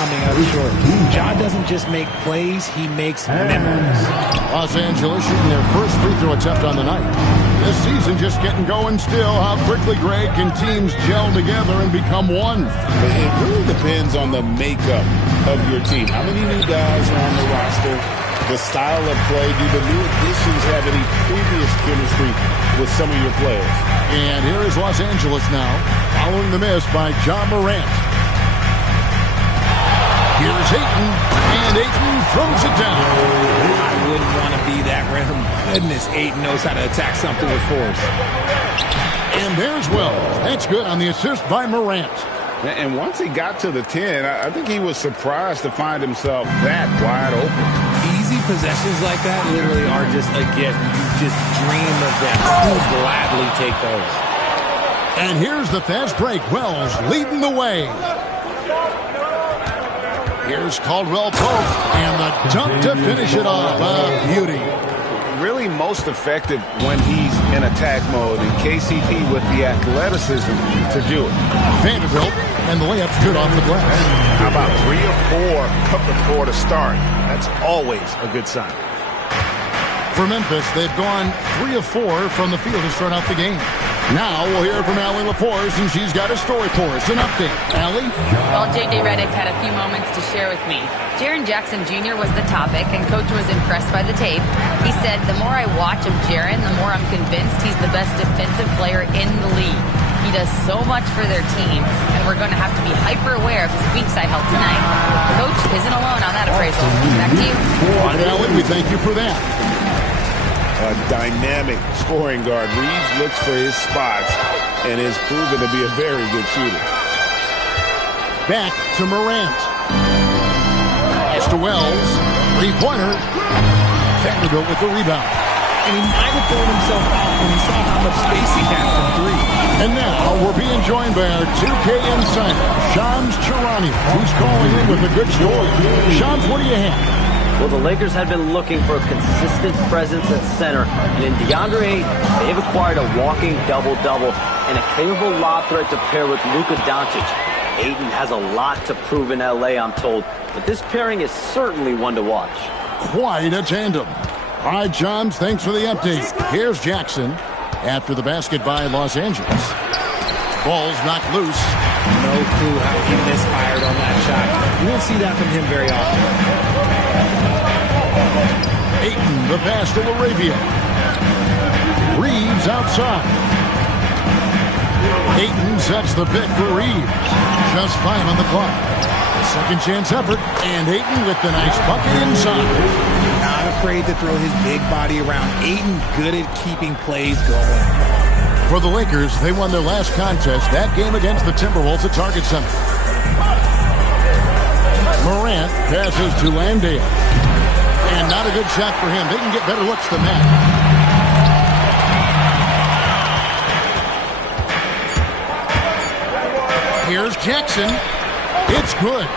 coming up short. Ja doesn't just make plays, he makes memories. Los Angeles shooting their first free throw attempt on the night. This season just getting going still. How quickly, Greg, can teams gel together and become one? It really depends on the makeup of your team. How many new guys are on the roster? The style of play. Do the new additions have any previous chemistry with some of your players? And here is Los Angeles now, following the miss by Ja Morant. Here's Ayton, and Ayton throws it down. I wouldn't want to be that rim. Goodness, Ayton knows how to attack something with force. And there's Wells. That's good on the assist by Morant. And once he got to the 10, I think he was surprised to find himself that wide open. Easy possessions like that literally are just a gift. You just dream of them. You'll gladly take those. And here's the fast break. Wells leading the way. Here's Caldwell Pope, and the dunk to finish it off. Beauty. Really most effective when he's in attack mode, and KCP with the athleticism to do it. Vanderbilt, and the layup's good off the glass. How about 3 or 4 from the floor to start? That's always a good sign. For Memphis, they've gone 3 of 4 from the field to start out the game. Now we'll hear from Allie LaForce, and she's got a story for us. An update. Allie? Well, J.J. Redick had a few moments to share with me. Jaren Jackson Jr. was the topic, and Coach was impressed by the tape. He said, the more I watch of Jaren, the more I'm convinced he's the best defensive player in the league. He does so much for their team, and we're going to have to be hyper-aware of his weak side health tonight. Coach isn't alone on that appraisal. Back to you. All right, Allie, we thank you for that. A dynamic scoring guard. Reeves looks for his spots and is proven to be a very good shooter. Back to Morant. Pass to Wells. Three-pointer. Vanderbilt with the rebound. And he might have thrown himself off when he saw how much space he had from 3. And now we're being joined by our 2K insider, Shams Charania, who's calling in with a good story. Shams, what do you have? Well, the Lakers had been looking for a consistent presence at center, and in DeAndre Ayton, they've acquired a walking double-double and a capable lob threat to pair with Luka Doncic. Ayton has a lot to prove in L.A., I'm told, but this pairing is certainly one to watch. Quite a tandem. All right, Johns, thanks for the update. Here's Jackson after the basket by Los Angeles. Ball's knocked loose. No clue how he misfired on that shot. You won't see that from him very often. Ayton, the pass to LaRavia. Reeves outside. Ayton sets the pick for Reeves. Just 5 on the clock. A second chance effort, and Ayton with the nice bucket inside. Not afraid to throw his big body around. Ayton good at keeping plays going. For the Lakers, they won their last contest, that game against the Timberwolves at Target Center. Morant passes to Landale. And not a good shot for him. They can get better looks than that. Here's Jackson. It's good.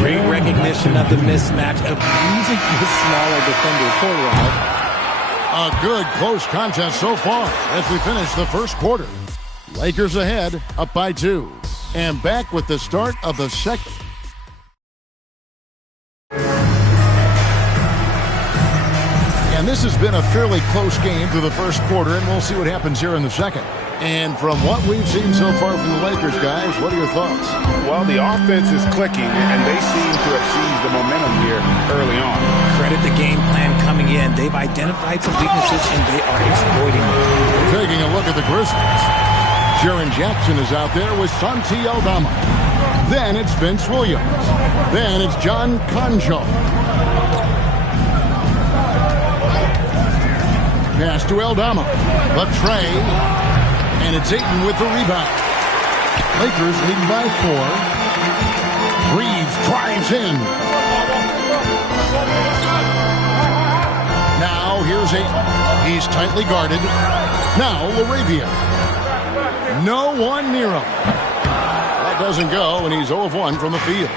Great recognition of the mismatch, abusing the smaller defender Corral. A good close contest so far as we finish the first quarter. Lakers ahead, up by 2. And back with the start of the second. And this has been a fairly close game through the first quarter, and we'll see what happens here in the second. And from what we've seen so far from the Lakers, guys, what are your thoughts? Well, the offense is clicking, and they seem to have seized the momentum here early on. Credit the game plan coming in. They've identified some weaknesses, and they are exploiting them. Taking a look at the Grizzlies. Jaren Jackson is out there with Santi Aldama. Then it's Vince Williams. Then it's John Konjo. Pass to Aldama. The tray. And it's Ayton with the rebound. Lakers leading by 4. Reeves drives in. Now here's Ayton. He's tightly guarded. Now LaRavia. No one near him. That doesn't go, and he's 0 of 1 from the field.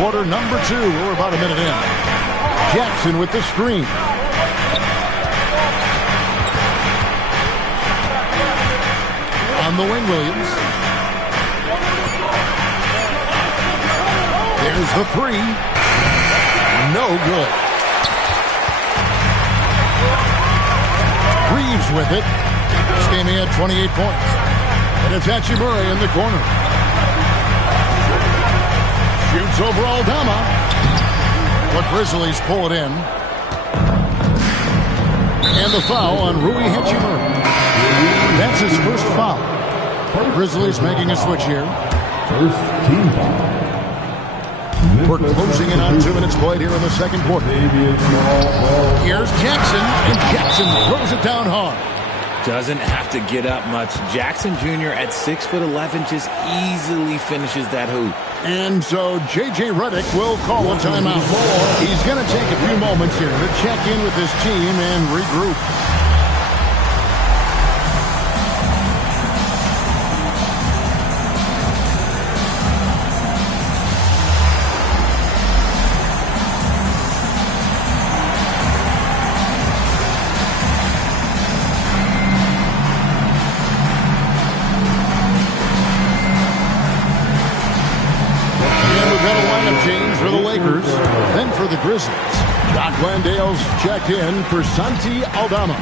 Quarter number 2. We're about a minute in. Jackson with the screen. On the wing, Williams. The three. No good. Reeves with it. This game he had 28 points. And it's Hachimura in the corner. Shoots over Aldama. The Grizzlies pull it in. And the foul on Rui Hachimura. That's his first foul. The Grizzlies making a switch here. First team foul. We're closing in on 2 minutes played here in the second quarter. Here's Jackson, and Jackson throws it down hard. Doesn't have to get up much. Jackson Jr. at 6'11" just easily finishes that hoop. And so J.J. Redick will call a timeout. He's going to take a few moments here to check in with his team and regroup. Then for the Grizzlies, Doc Landale's checked in for Santi Aldama.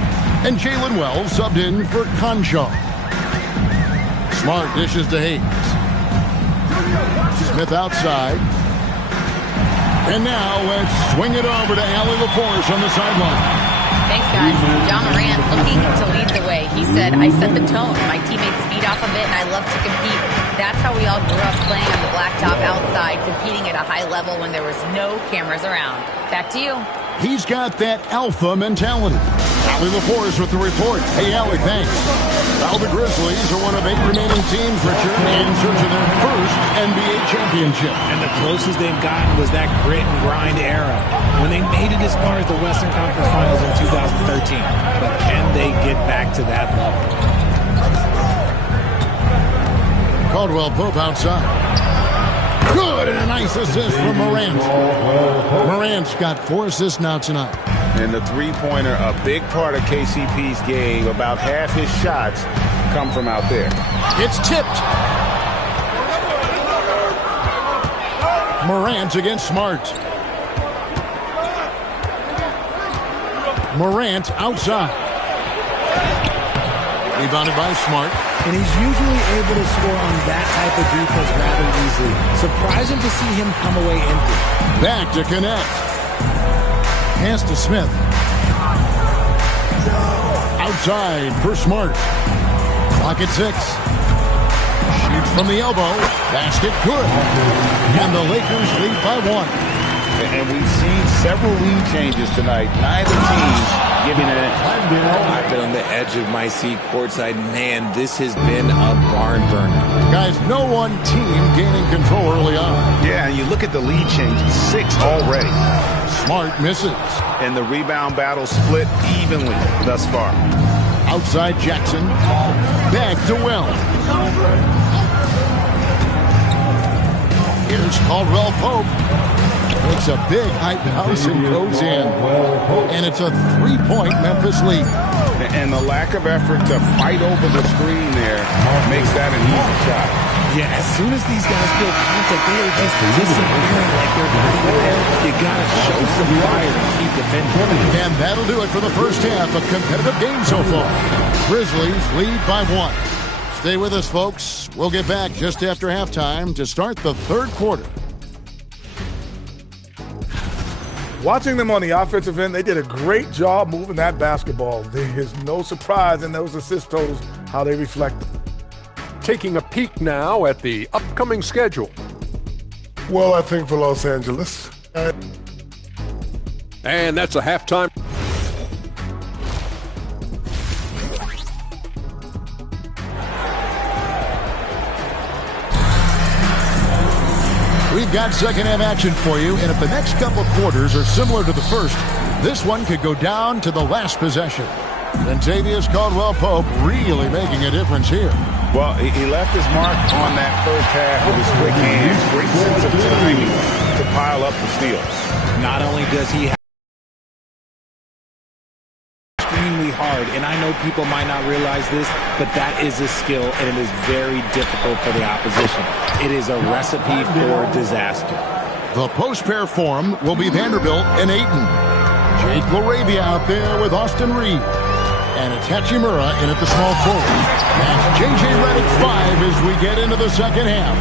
And Jalen Wells subbed in for Crenshaw. Smart dishes to Hayes. Smith outside. And now let's swing it over to Allie LaForce on the sideline. Thanks, guys. John Morant looking to lead the way. He said, I set the tone. My teammates feed off of it, and I love to compete. That's how we all grew up, playing on the blacktop outside, competing at a high level when there was no cameras around. Back to you. He's got that alpha mentality. Allie LaForce with the report. Hey, Allie, thanks. Well, the Grizzlies are one of 8 remaining teams, Richard, in search of their first NBA championship. And the closest they've gotten was that grit and grind era when they made it as far as the Western Conference Finals in 2013. But can they get back to that level? Caldwell Pope outside. Good, and a nice assist from Morant. Morant's got 4 assists now tonight. And the three-pointer, a big part of KCP's game. About half his shots come from out there. It's tipped. Morant against Smart. Morant outside. Rebounded by Smart. And he's usually able to score on that type of defense rather easily. Surprising to see him come away empty. Back to connect. Pass to Smith. Outside for Smart. Clock at 6. Shoots from the elbow. Basket good. And the Lakers lead by 1. And we've seen several lead changes tonight. Neither team giving it. I've been on the edge of my seat courtside. Man, this has been a barn burner. Guys, no one team gaining control early on. Yeah, and you look at the lead changes. 6 already. Smart misses. And the rebound battle split evenly thus far. Outside Jackson. Back to Wells. Here's Caldwell Pope. Makes a big high bounce and goes in. And it's a 3-point Memphis lead. And the lack of effort to fight over the screen there makes that an easy shot. Yeah, as soon as these guys feel contact, they are just disappearing like they're not there. You got to show some fire and keep defending. And that'll do it for the first half. A competitive game so far. Grizzlies lead by 1. Stay with us, folks. We'll get back just after halftime to start the third quarter. Watching them on the offensive end, they did a great job moving that basketball. There is no surprise in those assist totals, how they reflect them. Taking a peek now at the upcoming schedule. Well, I think for Los Angeles. And that's a halftime. We've got second half action for you, and if the next couple of quarters are similar to the first, this one could go down to the last possession. Latavius Caldwell-Pope really making a difference here. Well, he left his mark on that first half with his quick hands, great sense of timing to pile up the steals. Not only does he have extremely hard, and I know people might not realize this, but that is a skill, and it is very difficult for the opposition. It is a recipe for disaster. The post pair form will be Vanderbilt and Ayton. Jake LaRavia out there with Austin Reed. And it's Hachimura in at the small forward. That's J.J. Redick 5 as we get into the second half.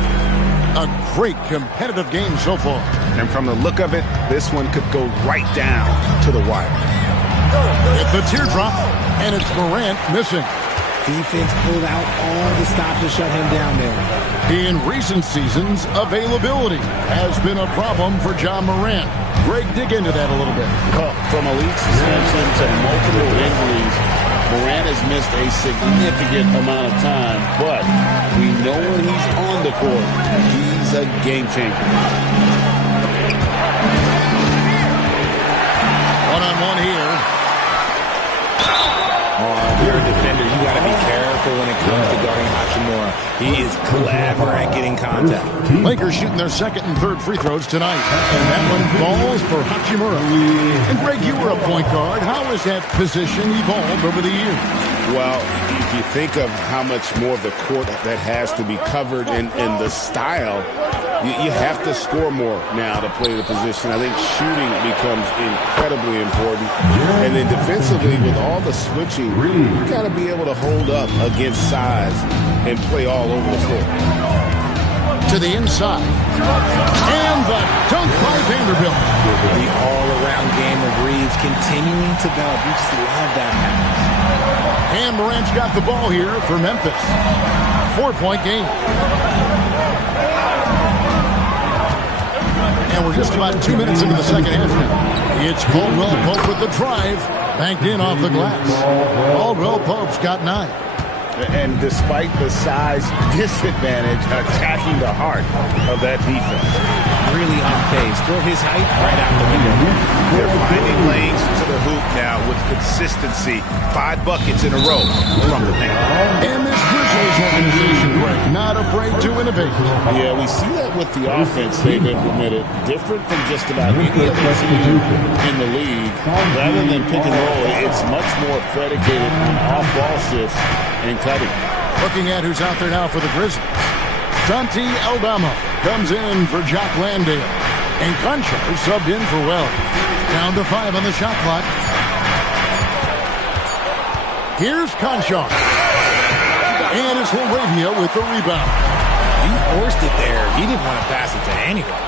A great competitive game so far. And from the look of it, this one could go right down to the wire. At the teardrop, and it's Morant missing. Defense pulled out all the stops to shut him down there. In recent seasons, availability has been a problem for John Morant. Greg, dig into that a little bit. From a league suspension to multiple injuries, Morant has missed a significant amount of time, but we know when he's on the court, he's a game changer. One-on-one here. If you're a defender, you got to be careful when it comes to guarding Hachimura. He is clever at getting contact. Lakers shooting their second and third free throws tonight. And that one falls for Hachimura. And Greg, you were a point guard. How has that position evolved over the years? Well, if you think of how much more of the court that has to be covered and the style, you have to score more now to play the position. I think shooting becomes incredibly important. And then defensively, with all the switching, you got to be able to hold up against size and play all over the floor. To the inside. And the dunk by Vanderbilt. The all-around game of Reeves continuing to develop. You just love that pass. And Morant's got the ball here for Memphis. 4-point game. And we're just about 2 minutes into the second half now. It's Caldwell Pope with the drive. Banked in off the glass. Caldwell Pope's got 9. And despite the size disadvantage, attacking the heart of that defense. Really unfazed. Throw his height right out the window. They're finding lanes to the hoop now with consistency. 5 buckets in a row from the paint. And this Grizzlies organization, Greg, not afraid to innovate. Yeah, we see that with the offense they've implemented. Different from just about any other team in the league. Rather than pick and roll, it's much more predicated on off-ball shifts and cutting. Looking at who's out there now for the Grizzlies. Santi Aldama comes in for Jock Landale. And Conchar subbed in for Wells. Down to 5 on the shot clock. Here's Conchar. And it's LaRavia with the rebound. He forced it there. He didn't want to pass it to anyone.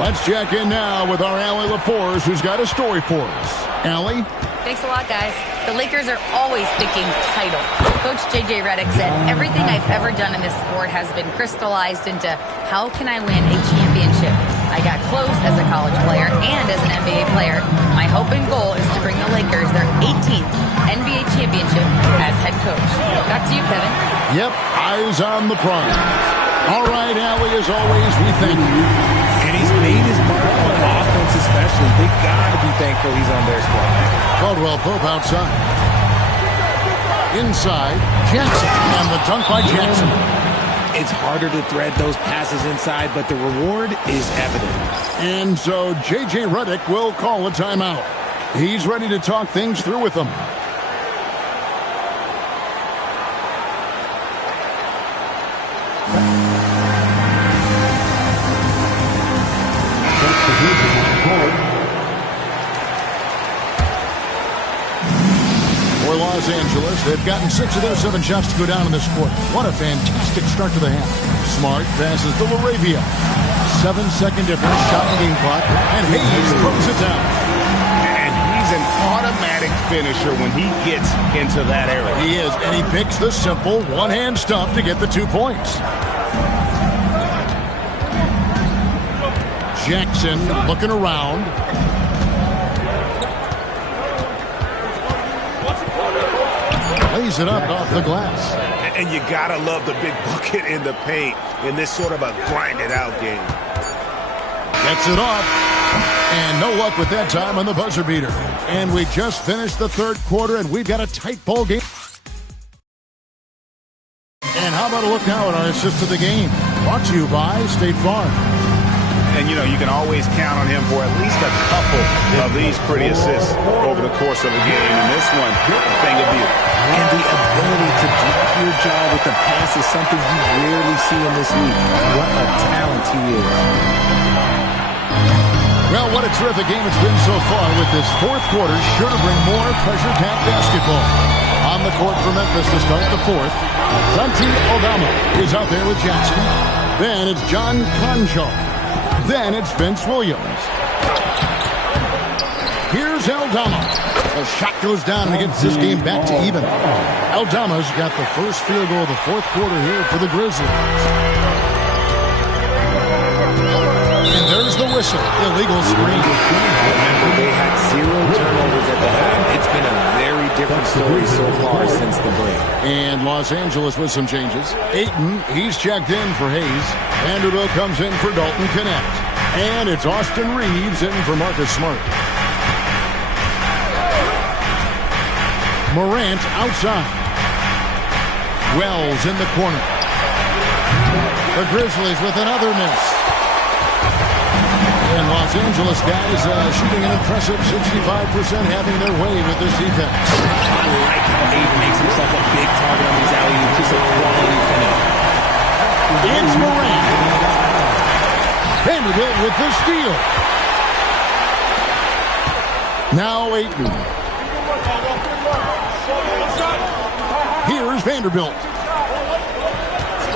Let's check in now with our Allie LaForce, who's got a story for us. Allie? Thanks a lot, guys. The Lakers are always thinking title. Coach J.J. Redick said, everything I've ever done in this sport has been crystallized into how can I win a championship. I got close as a college player and as an NBA player. My hope and goal is to bring the Lakers their 18th NBA championship as head coach. Back to you, Kevin. Yep, eyes on the prize. All right, Allie, as always, we thank you. And he's made his mark on offense especially. They got to be thankful he's on their squad. Caldwell Pope outside. Inside, Jackson. And the dunk by Jackson. It's harder to thread those passes inside, but the reward is evident. And so J.J. Redick will call a timeout. He's ready to talk things through with them. For Los Angeles, they've gotten 6 of their 7 shots to go down in this quarter. What a fantastic start to the half. Smart passes to LaRavia. 7-second difference, shot in the game clock, and Hayes throws it down. And he's an automatic finisher when he gets into that area. He is, and he picks the simple one-hand stuff to get the 2 points. Jackson looking around. Lays it up off the glass. And you got to love the big bucket in the paint in this sort of a grinded-out game. Gets it off. And no luck with that time on the buzzer beater. And we just finished the third quarter, and we've got a tight ball game. And how about a look now at our assist of the game? Brought to you by State Farm. And, you know, you can always count on him for at least a couple of these pretty assists over the course of a game. And this one, a thing of beauty. And the ability to drop your jaw with the pass is something you rarely see in this league. What a talent he is. Well, what a terrific game it's been so far with this fourth quarter. Sure to bring more pressure-packed basketball. On the court for Memphis to start the fourth, Santi Aldama is out there with Jackson. Then it's John Konchar. Then it's Vince Williams. Here's Aldama. The shot goes down and gets this game back to even. Aldama's got the first field goal of the fourth quarter here for the Grizzlies. And there's the whistle. Illegal screen. Remember, they had 0 turnovers at the half. It's been a very different story so far since the break. And Los Angeles with some changes. Ayton, he's checked in for Hayes. Vanderbilt comes in for Dalton Knecht. And it's Austin Reeves in for Marcus Smart. Morant outside. Wells in the corner. The Grizzlies with another miss. And Los Angeles guys shooting an impressive 65%, having their way with this defense. I like how Ayton makes himself a big target on these alley-oops. Just a quality finish. It's Morant. Vanderbilt with the steal. Now Ayton. Here's Vanderbilt.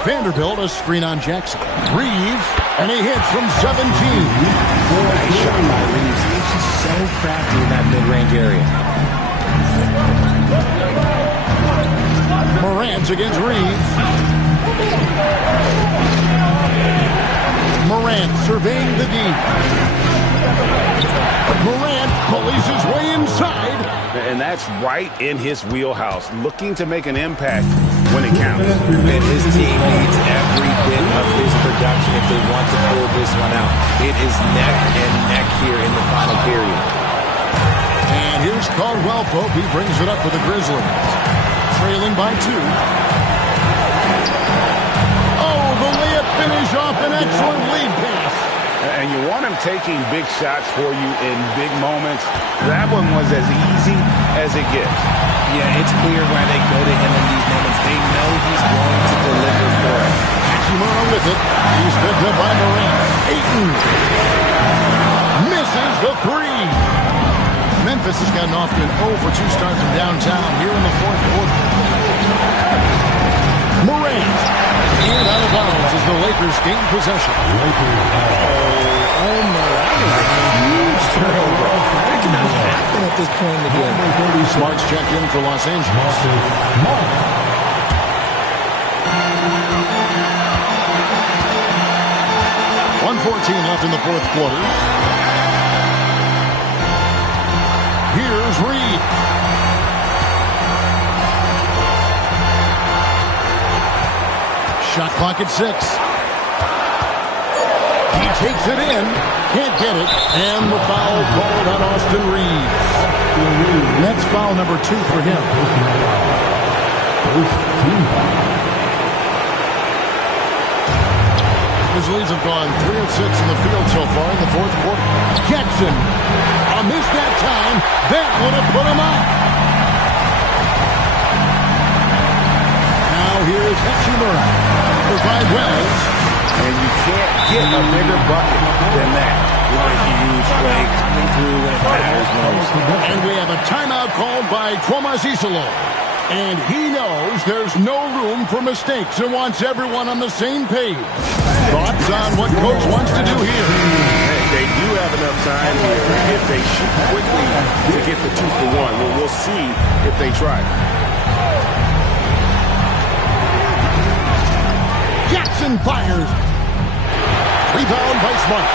Vanderbilt, a screen on Jackson. Reeves, and he hits from 17. Nice shot by Reeves. He's just so crafty in that mid-range area. Morant against Reeves. Morant surveying the deep. Morant pulleys his way inside. And that's right in his wheelhouse, looking to make an impact when it counts. And his team needs every bit of his production if they want to pull this one out. It is neck and neck here in the final period. And here's Caldwell Pope. He brings it up for the Grizzlies. Trailing by 2. Oh, the layup finish off an excellent lead pass. And you want him taking big shots for you in big moments. That one was as easy as it gets. Yeah, it's clear why they go to him in these moments. They know he's going to deliver for it. Hachimura with it. He's picked up by Morant. Ayton misses the 3. Memphis has gotten off to an 0-for-2 start from downtown here in the fourth quarter. Morant. And out of bounds as the Lakers gain possession. Oh my, that was a huge turnover. That cannot happen at this point in the game. Smart's checked in for Los Angeles. 1:14 left in the fourth quarter. Here's Reed. Shot clock at 6. He takes it in. Can't get it. And the foul called on Austin Reeves. That's foul number 2 for him. First team foul. Grizzlies have gone 3 of 6 in the field so far in the fourth quarter. Jackson. A miss that time. That would have put him up. Now here's Hachimura. By Wells. And you can't get a bigger bucket than that. What a huge play coming through when it matters most. And we have a timeout called by Tomas Isolo. And he knows there's no room for mistakes and wants everyone on the same page. Thoughts on what Coach wants to do here? Hey, they do have enough time here if they shoot quickly to get the 2-for-1. Well, we'll see if they try. Jackson fires. Rebound by Smart.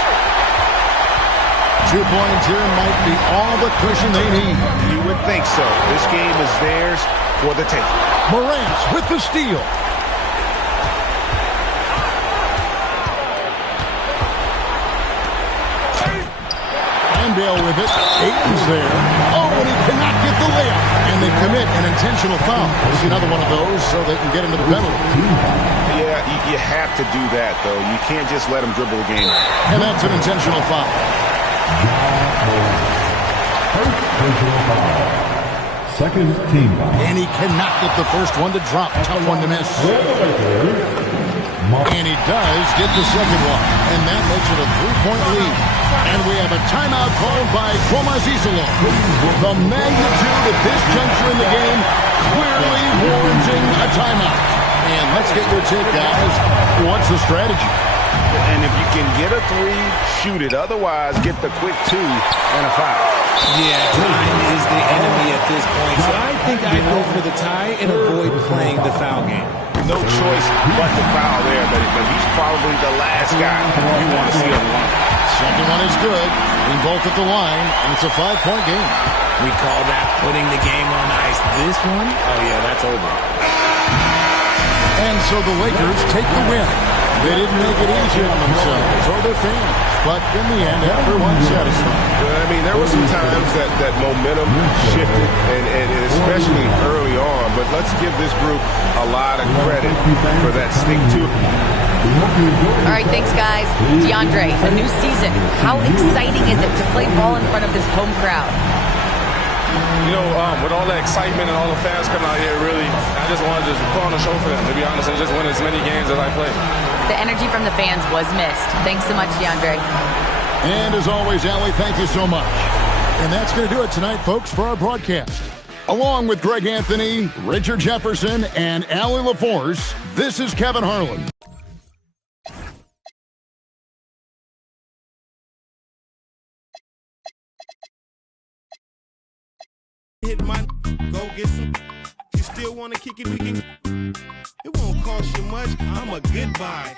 2 points here might be all the cushion they need. You would think so. This game is theirs for the taking. Morant with the steal. Andale with it. Ayton's there. Oh, and he cannot get the layup. And they commit an intentional foul. This is another one of those so they can get into the penalty. Yeah, you have to do that, though. You can't just let them dribble the game. And that's an intentional foul. First personal foul. Second team foul. And he cannot get the first one to drop. Tough one to miss. And he does get the second one. And that makes it a 3-point lead. And we have a timeout called by Quoma Zizalo. The magnitude at this juncture in the game clearly warranting a timeout. And let's get your take, guys. What's the strategy? And if you can get a three, shoot it. Otherwise, get the quick 2 and a foul. Yeah, time is the enemy at this point. So I think I'd go for the tie and avoid playing the foul game. No choice but to foul there, but he's probably the last guy you want to see on the line. Second one is good. In both at the line, and it's a 5-point game. We call that putting the game on ice. This one, oh yeah, that's over. And so the Lakers take the win. They didn't make it easy on themselves or their fans, but in the end, everyone's satisfied. I mean, there were some times that momentum shifted, and especially early on, but let's give this group a lot of credit for that stick to it. All right, thanks, guys. DeAndre, a new season. How exciting is it to play ball in front of this home crowd? You know, with all the excitement and all the fans coming out here, really, I just wanted to put on a show for them, to be honest, and just win as many games as I play. The energy from the fans was missed. Thanks so much, DeAndre. And as always, Allie, thank you so much. And that's going to do it tonight, folks, for our broadcast. Along with Greg Anthony, Richard Jefferson, and Allie LaForce, this is Kevin Harlan. Hit my go get some. You still want to kick it? We can. It won't cost you much. I'm a good buy.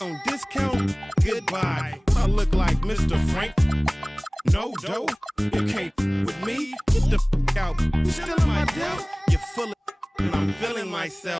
On discount, goodbye. I look like Mr. Frank. No dough. You can't with me. Get the out. You still in my deal? You're full of and I'm feeling myself.